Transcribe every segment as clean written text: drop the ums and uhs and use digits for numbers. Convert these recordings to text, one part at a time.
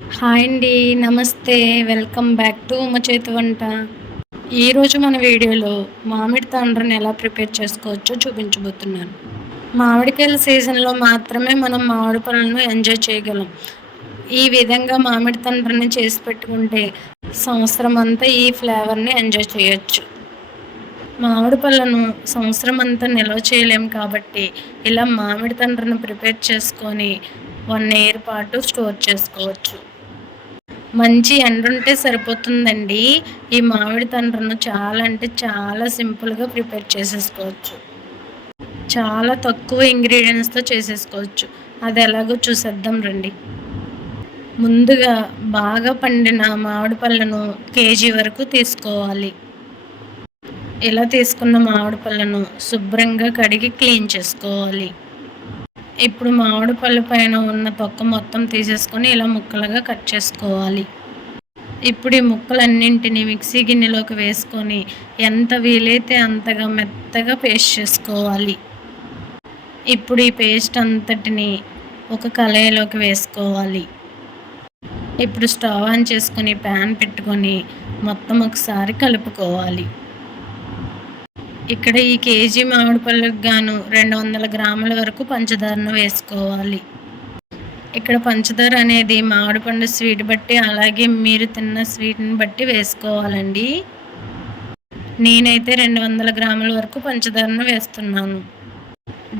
Hi అండి. నమస్తే. Welcome back to ఉమ్మ చేతి వంట. ఈరోజు మన వీడియోలో మామిడి తాండ్రని ఎలా ప్రిపేర్ చేసుకోవచ్చో చూపించబోతున్నాను. మామిడికాయల సీజన్‌లో మాత్రమే మనం మామిడి పళ్ళను ఎంజాయ్ చేయగలం. ఈ విధంగా మామిడి తండ్రిని చేసి పెట్టుకుంటే సంవత్సరం అంతా ఈ ఫ్లేవర్‌ని ఎంజాయ్ చేయొచ్చు. మామిడి పళ్ళను సంవత్సరం అంతా నిల్వ చేయలేం కాబట్టి ఇలా మామిడి తండ్రిని ప్రిపేర్ చేసుకొని 1 ఇయర్ పాటు స్టోర్ చేసుకోవచ్చు. మంచి ఎండుంటే సరిపోతుందండి. ఈ మామిడి తండ్రను చాలా అంటే చాలా సింపుల్‌గా ప్రిపేర్ చేసేసుకోవచ్చు. చాలా తక్కువ ఇంగ్రీడియెంట్స్‌తో చేసేసుకోవచ్చు. అది ఎలాగో చూసేద్దాం రండి. ముందుగా బాగా పండిన మామిడి పళ్ళను కేజీ వరకు తీసుకోవాలి. ఇలా తీసుకున్న మామిడి పళ్ళను శుభ్రంగా కడిగి క్లీన్ చేసుకోవాలి. ఇప్పుడు మామిడి పళ్ళ పైన ఉన్న తొక్క మొత్తం తీసేసుకొని ఇలా ముక్కలుగా కట్ చేసుకోవాలి. ఇప్పుడు ఈ ముక్కలన్నింటినీ మిక్సీ గిన్నెలోకి వేసుకొని ఎంత వీలైతే అంతగా మెత్తగా పేస్ట్ చేసుకోవాలి. ఇప్పుడు ఈ పేస్ట్ అంతటిని ఒక కళాయిలోకి వేసుకోవాలి. ఇప్పుడు స్టవ్ ఆన్ చేసుకొని ప్యాన్ పెట్టుకొని మొత్తం ఒకసారి కలుపుకోవాలి. ఇక్కడ ఈ కేజీ మామిడి పళ్ళకు గాను 200 గ్రాముల వరకు పంచదారను వేసుకోవాలి. ఇక్కడ పంచదార అనేది మామిడి పండు స్వీట్ బట్టి అలాగే మీరు తిన్న స్వీట్ని బట్టి వేసుకోవాలండి. నేనైతే 200 గ్రాముల వరకు పంచదారను వేస్తున్నాను.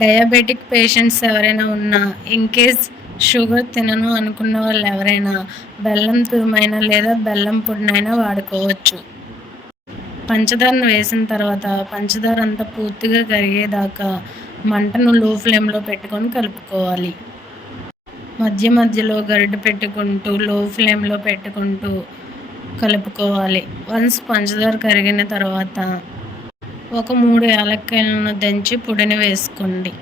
డయాబెటిక్ పేషెంట్స్ ఎవరైనా ఉన్నా ఇన్కేస్ షుగర్ తినను అనుకున్న వాళ్ళు ఎవరైనా బెల్లం తురుమైనా లేదా బెల్లం పొడినైనా వాడుకోవచ్చు. పంచదారను వేసిన తర్వాత పంచదార అంతా పూర్తిగా కరిగేదాకా మంటను లో ఫ్లేమ్లో పెట్టుకొని కలుపుకోవాలి. మధ్య మధ్యలో గరిటె పెట్టుకుంటూ లో ఫ్లేమ్లో పెట్టుకుంటూ కలుపుకోవాలి. వన్స్ పంచదార కరిగిన తర్వాత ఒక 3 యాలక్కాయలను దంచి పొడిని వేసుకోండి.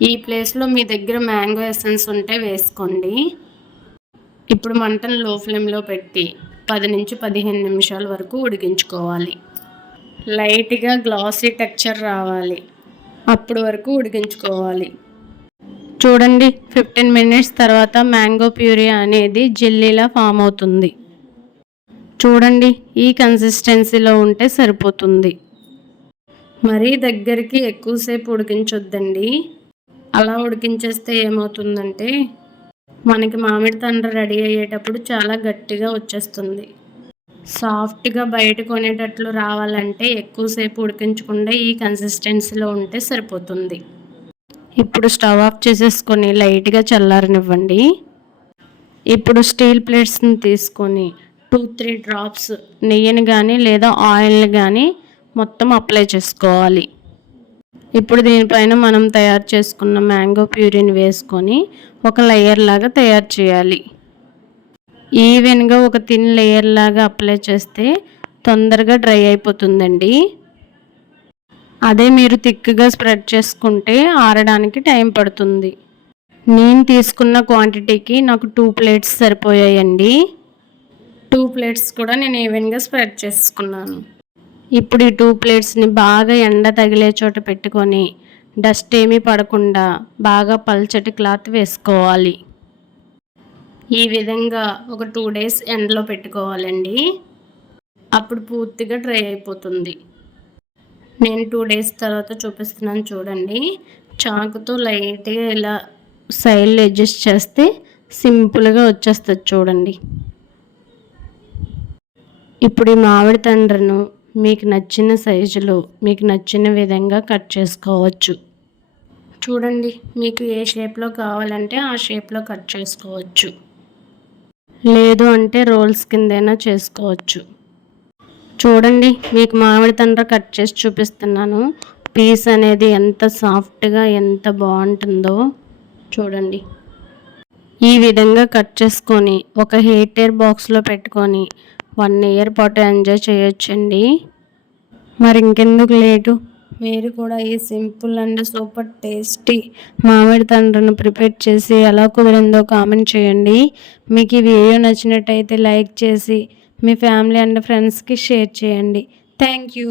ఈ ప్లేస్లో మీ దగ్గర మ్యాంగో ఎసెన్స్ ఉంటే వేసుకోండి. ఇప్పుడు మంటను లో ఫ్లేమ్లో పెట్టి 10 నుంచి 15 నిమిషాల వరకు ఉడికించుకోవాలి. లైట్గా గ్లాసీ టెక్స్చర్ రావాలి, అప్పుడు వరకు ఉడికించుకోవాలి. చూడండి, 15 మినిట్స్ తర్వాత మ్యాంగో ప్యూరీ అనేది జెల్లీలా ఫామ్ అవుతుంది. చూడండి, ఈ కన్సిస్టెన్సీలో ఉంటే సరిపోతుంది. మరీ దగ్గరికి ఎక్కువసేపు ఉడికించొద్దండి. అలా ఉడికించేస్తే ఏమవుతుందంటే మనకి మామిడి తండ్ర రెడీ అయ్యేటప్పుడు చాలా గట్టిగా వచ్చేస్తుంది. సాఫ్ట్గా బయట కొనేటట్లు రావాలంటే ఎక్కువసేపు ఉడికించకుండా ఈ కన్సిస్టెన్సీలో ఉంటే సరిపోతుంది. ఇప్పుడు స్టవ్ ఆఫ్ చేసేసుకొని లైట్గా చల్లారనివ్వండి. ఇప్పుడు స్టీల్ ప్లేట్స్ని తీసుకొని 2-3 డ్రాప్స్ నెయ్యిని కానీ లేదా ఆయిల్ని కానీ మొత్తం అప్లై చేసుకోవాలి. ఇప్పుడు దీనిపైన మనం తయారు చేసుకున్న మ్యాంగో ప్యూరీని వేసుకొని ఒక లేయర్ లాగా తయారు చేయాలి. ఈవెన్గా ఒక థిన్ లేయర్ లాగా అప్లై చేస్తే తొందరగా డ్రై అయిపోతుందండి. అదే మీరు థిక్గా స్ప్రెడ్ చేసుకుంటే ఆరడానికి టైం పడుతుంది. నేను తీసుకున్న క్వాంటిటీకి నాకు 2 ప్లేట్స్ సరిపోయాయండి. 2 ప్లేట్స్ కూడా నేను ఈవెన్గా స్ప్రెడ్ చేసుకున్నాను. ఇప్పుడు ఈ 2 ప్లేట్స్ని బాగా ఎండ తగిలే చోట పెట్టుకొని డస్ట్ ఏమీ పడకుండా బాగా పల్చటి క్లాత్ వేసుకోవాలి. ఈ విధంగా ఒక 2 డేస్ ఎండలో పెట్టుకోవాలండి. అప్పుడు పూర్తిగా డ్రై అయిపోతుంది. నేను 2 డేస్ తర్వాత చూపిస్తున్నాను చూడండి. చాకుతో లైట్గా ఇలా సైడ్లో అడ్జస్ట్ చేస్తే సింపుల్గా వచ్చేస్తుంది చూడండి. ఇప్పుడు ఈ మామిడి తండ్రను మీకు నచ్చిన సైజులో మీకు నచ్చిన విధంగా కట్ చేసుకోవచ్చు. చూడండి, మీకు ఏ షేప్లో కావాలంటే ఆ షేప్లో కట్ చేసుకోవచ్చు. లేదు అంటే రోల్స్ కిందైనా చేసుకోవచ్చు. చూడండి, మీకు మామిడి తండ్ర కట్ చేసి చూపిస్తున్నాను. పీస్ అనేది ఎంత సాఫ్ట్గా ఎంత బాగుంటుందో చూడండి. ఈ విధంగా కట్ చేసుకొని ఒక హీటర్ బాక్స్లో పెట్టుకొని 1 ఇయర్ పాటు ఎంజాయ్ చేయొచ్చండి. మరి ఇంకెందుకు లేటు, మీరు కూడా ఈ సింపుల్ అండ్ సూపర్ టేస్టీ మామిడి తండ్రను ప్రిపేర్ చేసి ఎలా కుదిరిందో కామెంట్ చేయండి. మీకు ఈ వీడియో నచ్చినట్టయితే లైక్ చేసి మీ ఫ్యామిలీ అండ్ ఫ్రెండ్స్కి షేర్ చేయండి. Thank you.